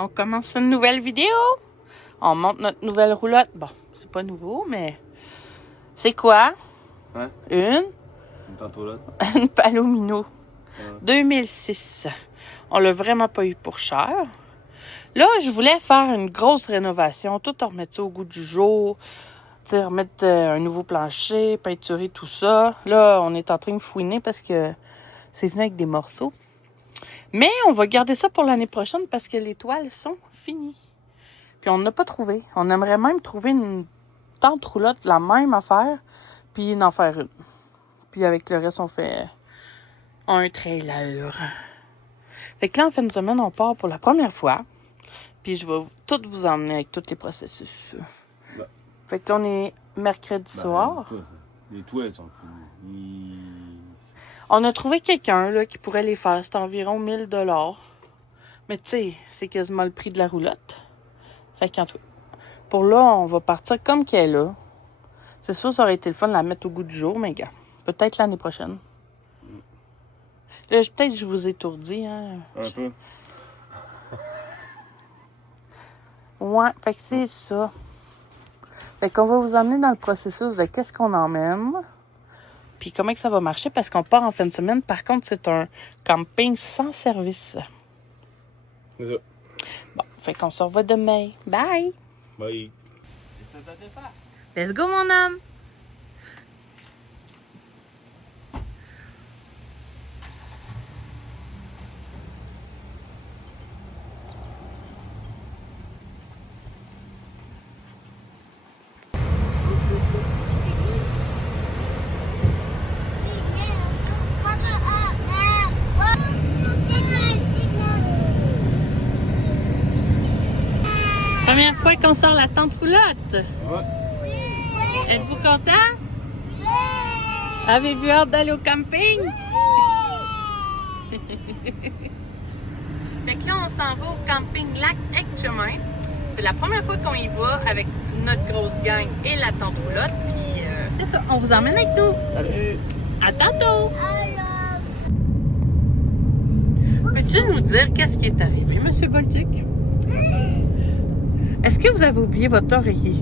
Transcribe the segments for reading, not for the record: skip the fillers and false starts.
On commence une nouvelle vidéo. On monte notre nouvelle roulotte. Bon, c'est pas nouveau, mais... C'est quoi? Hein? Une tantolotte. Une Palomino. Ouais. 2006. On l'a vraiment pas eu pour cher. Là, je voulais faire une grosse rénovation. Tout remettre ça au goût du jour. T'sais, remettre un nouveau plancher, peinturer tout ça. Là, on est en train de fouiner parce que c'est venu avec des morceaux. Mais on va garder ça pour l'année prochaine parce que les toiles sont finies. Puis on n'a pas trouvé. On aimerait même trouver une tente roulotte, la même affaire, puis en faire une. Puis avec le reste, on fait un trailer. Fait que là, en fin de semaine, on part pour la première fois. Puis je vais tout vous emmener avec tous les processus. Ben, fait que là, on est mercredi soir. Les toiles sont finies. On a trouvé quelqu'un là, qui pourrait les faire. C'est environ 1000 $. Mais tu sais, c'est quasiment le prix de la roulotte. Fait qu'en tout cas, pour là, on va partir comme qu'elle est là. C'est sûr, ça aurait été le fun de la mettre au goût du jour, mais gars, peut-être l'année prochaine. Là, peut-être que je vous étourdis, hein. Un peu. Ouais, fait que c'est ça. Fait qu'on va vous emmener dans le processus de qu'est-ce qu'on emmène. Puis comment que ça va marcher, parce qu'on part en fin de semaine. Par contre, c'est un camping sans service. C'est ça. Bon, fait qu'on se revoit demain. Bye! Bye. Let's go, mon homme! Première fois qu'on sort la tente roulotte. Ouais. Êtes-vous content? Avez-vous hâte d'aller au camping? Fait que là, on s'en va au camping Lac Etchemin. C'est la première fois qu'on y va avec notre grosse gang et la tente roulotte. Puis c'est ça, on vous emmène avec nous. Salut. À tantôt! Peux-tu nous dire qu'est-ce qui est arrivé, Monsieur Bolduc? Est-ce que vous avez oublié votre oreiller?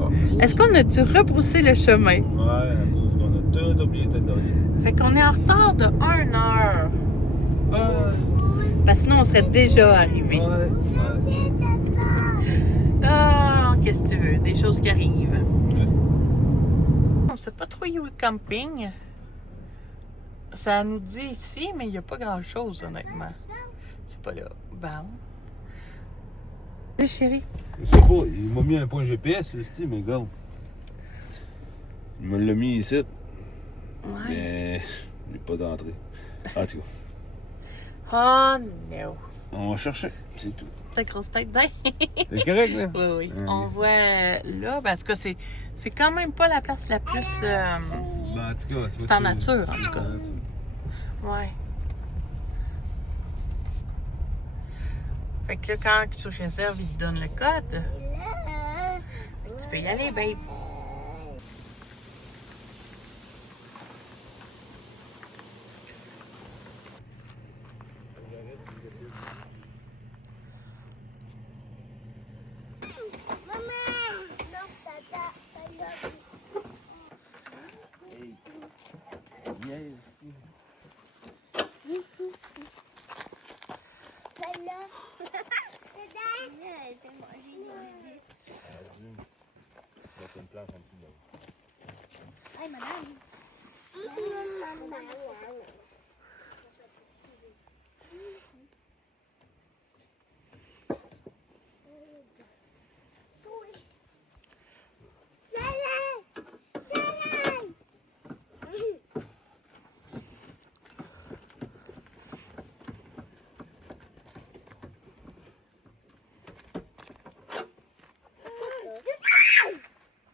Oh. Est-ce qu'on a dû rebrousser le chemin? Ouais, à cause qu'on a tout oublié de donner. Fait qu'on est en retard de 1 heure. Parce que sinon, on serait déjà arrivé. Ouais. Ah, qu'est-ce que tu veux? Des choses qui arrivent. On sait pas trop où le camping. Ça nous dit ici, mais il n'y a pas grand-chose, honnêtement. C'est pas là. Bon. Salut, chérie. Je sais pas, il m'a mis un point GPS, le style, mais gars. Il me l'a mis ici. Ouais. Mais j'ai pas d'entrée. En tout cas, Oh non. on va chercher, c'est tout. Ta grosse tête d'ail. C'est correct, là? Oui, oui. On voit là, parce que c'est quand même pas la place la plus... Ben, en tout cas, c'est en nature, en tout cas. Ouais. Fait que là, quand tu réserves, ils te donnent le code. Fait que tu peux y aller, babe.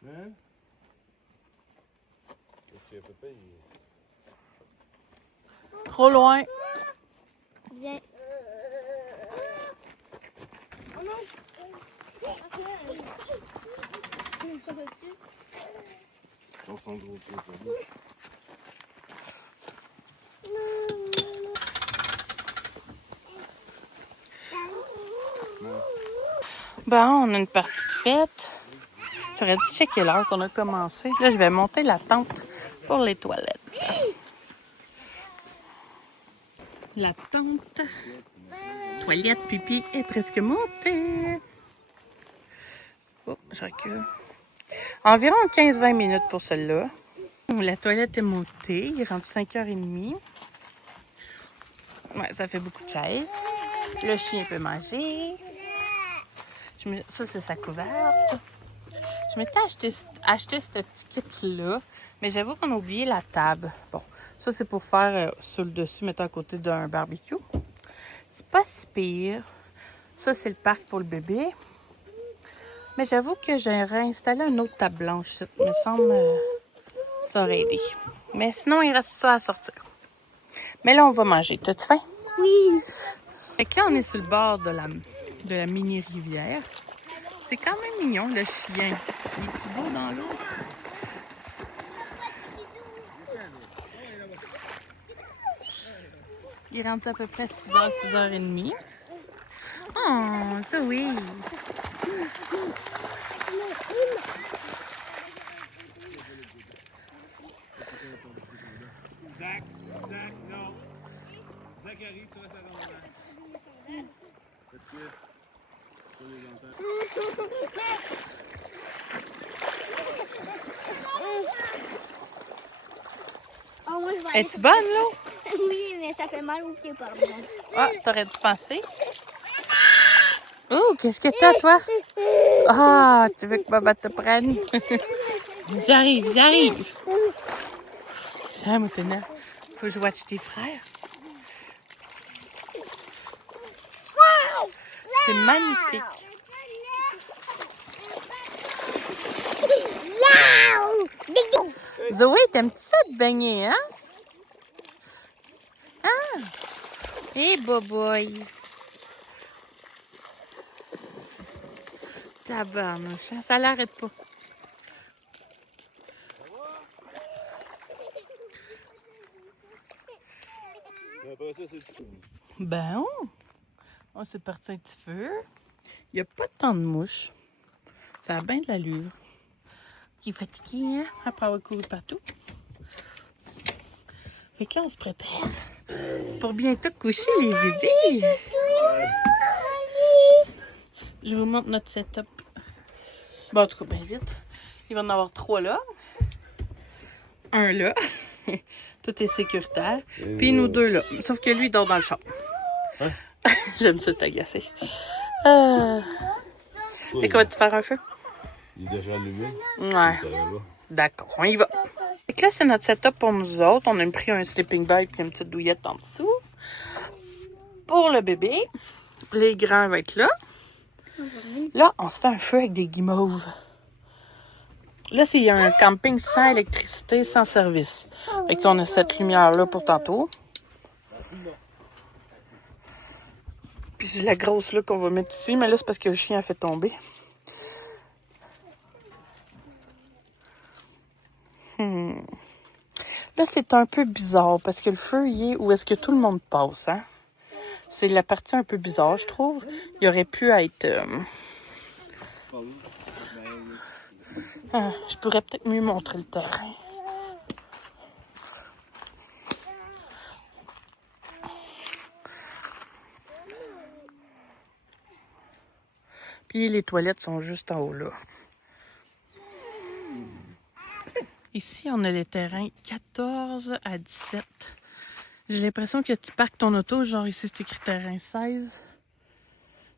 Hein? Parce que papa, Trop loin. Viens. Oh non! on s'en gros pied, Bon, on a une partie de fête. J'aurais dû checker l'heure qu'on a commencé. Là, je vais monter la tente pour les toilettes. La tente, toilette, pipi est presque montée. Oh, je recule. Environ 15-20 minutes pour celle-là. La toilette est montée. Il est rendu 5h30. Ouais, ça fait beaucoup de chaises. Le chien peut manger. Ça, c'est sa couverte. Je m'étais acheté ce petit kit-là, mais j'avoue qu'on a oublié la table. Bon, ça, c'est pour faire sur le dessus, mettre à côté d'un barbecue. C'est pas si pire. Ça, c'est le parc pour le bébé. Mais j'avoue que j'aimerais installer une autre table blanche. Ça me semble ça aurait aidé. Mais sinon, il reste ça à sortir. Mais là, on va manger. T'as-tu faim? Oui. Fait que là, on est sur le bord de la mini-rivière. C'est quand même mignon, le chien. Il est-tu beau dans l'eau? Il est rendu à peu près 6h, 6h30. Oh, ça oui! Zach, non. Zach arrive, tu restes à l'envers. Parce que sur les entends. Oh, moi, je vais aller Es-tu bonne, l'eau? Oui, mais ça fait mal aux pieds, pardon. Ah, t'aurais dû penser. Oh, qu'est-ce que t'as, toi? Ah, tu veux que Baba te prenne? J'arrive. Ça, maintenant, faut que je watch tes frères. C'est magnifique. Zoé, t'aimes-tu ça de baigner, hein? Ah! Hé, boboy! Tabarnouche, ça l'arrête pas. Après ça, c'est tout. Ben, on s'est parti un petit feu. Il n'y a pas tant de mouches. Ça a bien de l'allure. Il est fatigué, hein, après avoir couru partout. Fait que là, on se prépare pour bientôt coucher les bébés. Je vous montre notre setup. Bon, en tout cas, bien vite. Il va en avoir 3 là. Un là. Tout est sécuritaire. Puis nous 2 là. Sauf que lui, il dort dans le char. Hein? J'aime ça t'agacer. Et comment tu faire un feu? Il est déjà allumé. Ouais. Ça va. D'accord, on y va. Fait que là, c'est notre setup pour nous autres. On a pris un sleeping bag et une petite douillette en dessous. Pour le bébé. Les grands vont être là. Là, on se fait un feu avec des guimauves. Là, il y a un camping sans électricité, sans service. Fait que on a cette lumière-là pour tantôt. Puis c'est la grosse là qu'on va mettre ici, mais là, c'est parce que le chien a fait tomber. Là, c'est un peu bizarre parce que le feu, il est où est-ce que tout le monde passe, hein? C'est la partie un peu bizarre, je trouve. Il aurait pu être... je pourrais peut-être mieux montrer le terrain. Puis les toilettes sont juste en haut, là. Ici, on a les terrains 14 à 17. J'ai l'impression que tu parques ton auto, genre ici, c'est écrit terrain 16.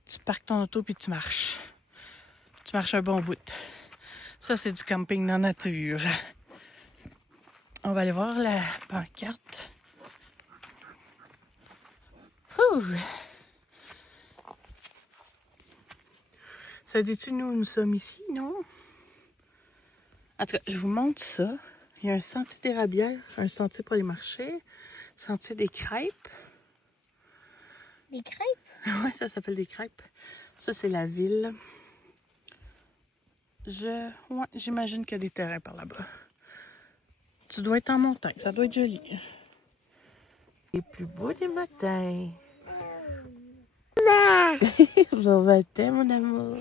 Tu parques ton auto puis tu marches. Tu marches un bon bout. Ça, c'est du camping dans la nature. On va aller voir la pancarte. Ouh! Ça dit-tu nous nous sommes ici, non? En tout cas, je vous montre ça. Il y a un sentier d'érablière, un sentier pour aller marcher, sentier des crêpes. Des crêpes? Ouais, ça s'appelle des crêpes. Ça, c'est la ville. Ouais, j'imagine qu'il y a des terrains par là-bas. Tu dois être en montagne, ça doit être joli. Les plus beaux des matins. Bon matin, mon amour.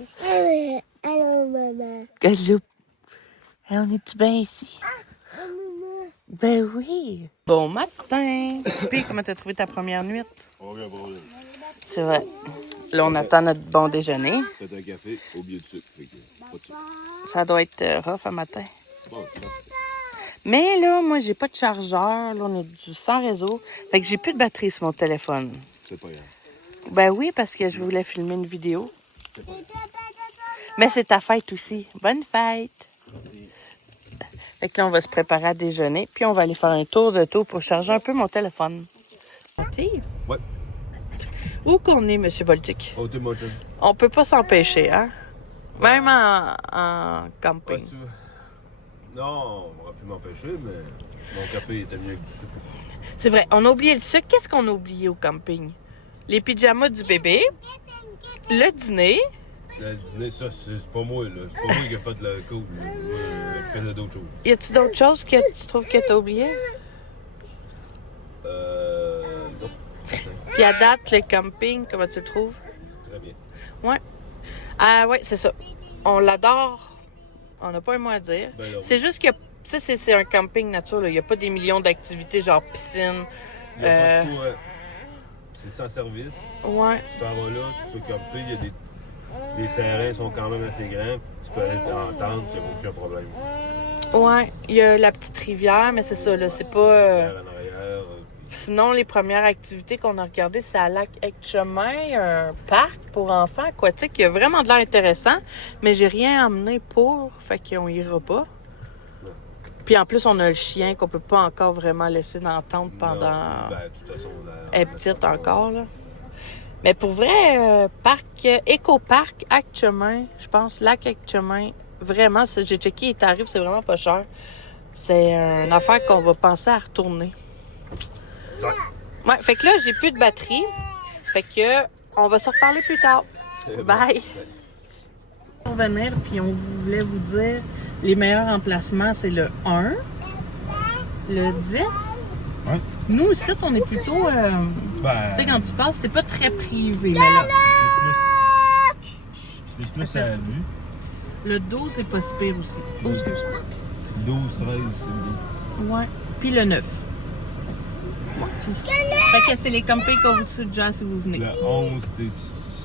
Allô, maman. Galop. On est-tu bien ici? Maman. Ben oui. Bon matin. Puis, comment t'as trouvé ta première nuit? Aucun problème. C'est vrai. Là, on attend notre bon déjeuner. Faites un café, oubliez de sucre. Fait que, pas de sucre. Ça doit être rough à matin. Bon, c'est parfait. Mais là, moi, j'ai pas de chargeur. Là, on est du sans réseau. Fait que j'ai plus de batterie sur mon téléphone. C'est pas grave. Ben oui, parce que je voulais filmer une vidéo. Mais c'est ta fête aussi. Bonne fête! Fait que là, on va se préparer à déjeuner. Puis on va aller faire un tour de tour pour charger un peu mon téléphone. Ouais. Où qu'on est, M. Boltic? Oh, t'es moche. On peut pas s'empêcher, hein? Même en camping. Non, on aurait pu m'empêcher, mais mon café était mieux que du sucre. C'est vrai, on a oublié le sucre. Qu'est-ce qu'on a oublié au camping? Les pyjamas du bébé, le dîner. Le dîner, ça, c'est pas moi, là. C'est pas moi qui ai fait le coup. Moi, je faisais d'autres choses. Y a-tu d'autres choses que tu trouves que t'as oublié? Non. Puis à date, le camping, comment tu le trouves? Très bien. Ouais. Ah ouais, c'est ça. On l'adore. On n'a pas un mot à dire. Ben là, oui. C'est juste que, tu sais, c'est un camping nature, là. Il n'y a pas des millions d'activités, genre piscine. Il y a pas de quoi. C'est sans service. Ouais. Tu t'en vas là, tu peux camper. Il y a des... Les terrains sont quand même assez grands. Tu peux aller en tente, il n'y a aucun problème. Ouais. Il y a la petite rivière, mais c'est ça, là. C'est pas. En arrière. Sinon, les premières activités qu'on a regardées, c'est à Lac Etchemin, un parc pour enfants aquatiques qui a vraiment de l'air intéressant, mais j'ai rien emmené pour, fait qu'on ira pas. Puis en plus, on a le chien qu'on peut pas encore vraiment laisser dans la tente pendant... Non, ben, de toute façon, Elle est petite encore, là. Mais pour vrai, éco-parc, Etchemin, je pense, Lac Etchemin, vraiment, j'ai checké les tarifs, c'est vraiment pas cher. C'est une affaire qu'on va penser à retourner. Ouais, fait que là, j'ai plus de batterie. Fait que on va se reparler plus tard. Bye! Pour venir, puis on voulait vous dire, les meilleurs emplacements, c'est le 1, le 10. Ouais. Nous, ici, on est plutôt... Ben, tu sais, quand tu passes, t'es pas très privé, mais là... c'est plus à la vue. Le 12 c'est pas si pire aussi. Oh, excuse-moi. 12, 13, c'est bien. Ouais. Puis le 9. Ouais, fait que c'est les campings qu'on vous suggère si vous venez. Le 11,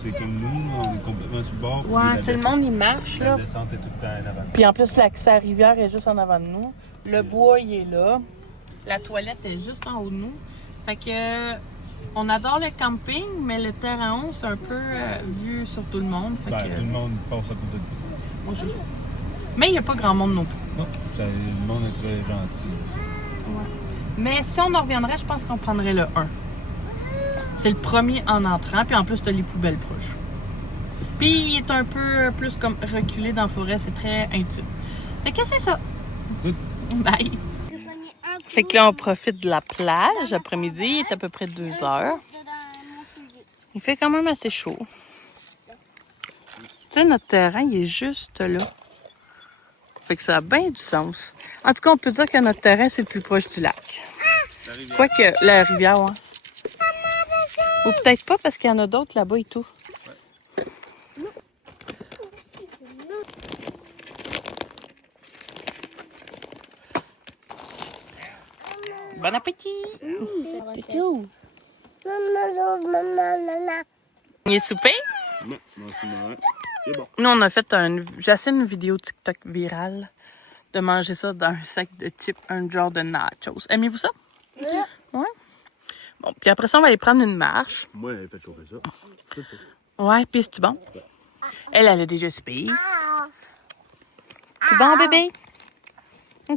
c'est comme nous, on est complètement sur le bord. Ouais, tu sais, le monde, il marche, La là. descente est tout le temps en avant. Puis en plus, l'accès à la rivière est juste en avant de nous. Le bois, il est là. La toilette est juste en haut de nous. Fait que on adore le camping, mais le terrain 11, c'est un peu vu sur tout le monde. Fait Ben, que, tout le monde passe à côté de nous. moi, c'est ça. Mais il n'y a pas grand monde non plus. Non, le monde est très gentil. Ouais. Mais si on en reviendrait, je pense qu'on prendrait le 1. C'est le premier en entrant, puis en plus, tu as les poubelles proches. Puis il est un peu plus comme reculé dans la forêt, c'est très intime. Fait que c'est ça. Good. Bye. Fait que là, on profite de la plage après-midi. Il est à peu près 2 heures. Il fait quand même assez chaud. Tu sais, notre terrain, il est juste là. Fait que ça a bien du sens. En tout cas, on peut dire que notre terrain, c'est le plus proche du lac. Quoique, la rivière, ouais. Ou peut-être pas, parce qu'il y en a d'autres là-bas et tout. Bon appétit! C'est tout. Il est soupé? Non, c'est marrant. C'est bon. Nous, on a fait j'ai essayé une vidéo TikTok virale de manger ça dans un sac de chips, un genre de nachos. Aimez-vous ça? Ouais. Bon, puis après ça, on va aller prendre une marche. Moi, elle fait chauffer ça. C'est ça. Ouais, puis c'est bon? Elle a déjà soupé. C'est bon, bébé?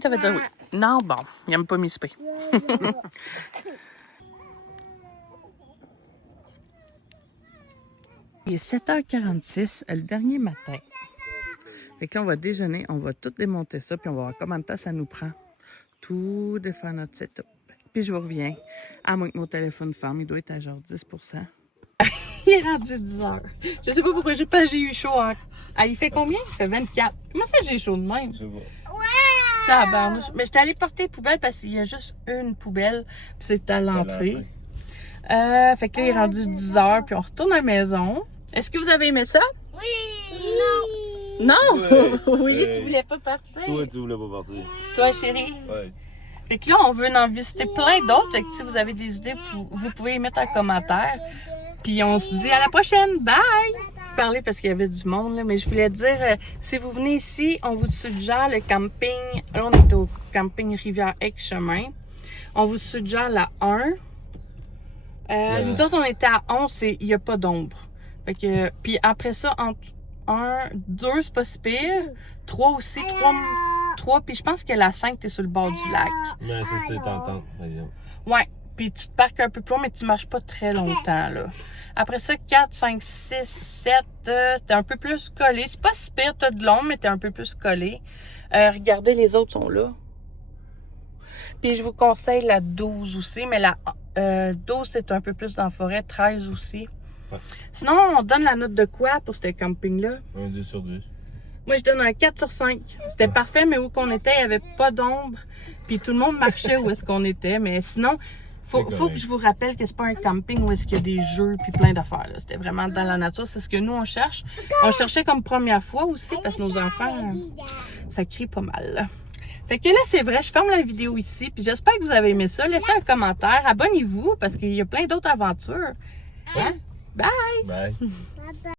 Ça veut dire oui. Non, bon, il n'aime pas mes soupers. Il est 7h46, le dernier matin. Fait que là, on va déjeuner, on va tout démonter ça, puis on va voir combien de temps ça nous prend. Tout défaire notre setup. Puis je vous reviens. À moins que mon téléphone ferme, il doit être à genre 10%. Il est rendu 10h. Je sais pas pourquoi j'ai eu chaud. Ah, il fait combien? Il fait 24. Comment ça j'ai chaud de même? C'est bon. Tabarnouche. Mais j'étais allée porter les poubelles parce qu'il y a juste une poubelle. Puis c'est à l'entrée. Fait que là, il est rendu 10h, puis on retourne à la maison. Est-ce que vous avez aimé ça? Oui. Non! Ouais. Oui, Ouais. tu voulais pas partir. Toi, tu voulais pas partir. Toi, chérie? Ouais. Fait que là, on veut en visiter plein d'autres. Fait que si vous avez des idées, vous pouvez y mettre un commentaire. Puis on se dit à la prochaine. Bye! Parler parce qu'il y avait du monde, là, mais je voulais dire, si vous venez ici, on vous suggère le camping. Là, on est au camping Rivière-Aix-Chemin. On vous suggère la 1. Nous autres, on était à 11 et il n'y a pas d'ombre. Fait que, puis après ça, entre 1, 2, c'est pas si pire. 3 aussi, 3, puis je pense que la 5, t'es sur le bord du lac. Mais c'est tentant, par exemple. Ouais, puis tu te parques un peu plus loin, mais tu marches pas très longtemps, là. Après ça, 4, 5, 6, 7, t'es un peu plus collé. C'est pas si pire, t'as de long, mais t'es un peu plus collé. Regardez, les autres sont là. Puis je vous conseille la 12 aussi, mais la 12, c'est un peu plus dans la forêt, 13 aussi. Ouais. Sinon, on donne la note de quoi pour ce camping-là? Un 10 sur 10. Moi, je donne un 4 sur 5. C'était parfait, mais où qu'on était, il n'y avait pas d'ombre. Puis tout le monde marchait où est-ce qu'on était. Mais sinon, faut que je vous rappelle que c'est pas un camping où est-ce qu'il y a des jeux puis plein d'affaires. C'était vraiment dans la nature. C'est ce que nous, on cherche. On cherchait comme première fois aussi parce que nos enfants, ça crie pas mal. Là. Fait que là, c'est vrai, je ferme la vidéo ici. Puis j'espère que vous avez aimé ça. Laissez un commentaire. Abonnez-vous parce qu'il y a plein d'autres aventures. Hein? Bye! Bye. Papa.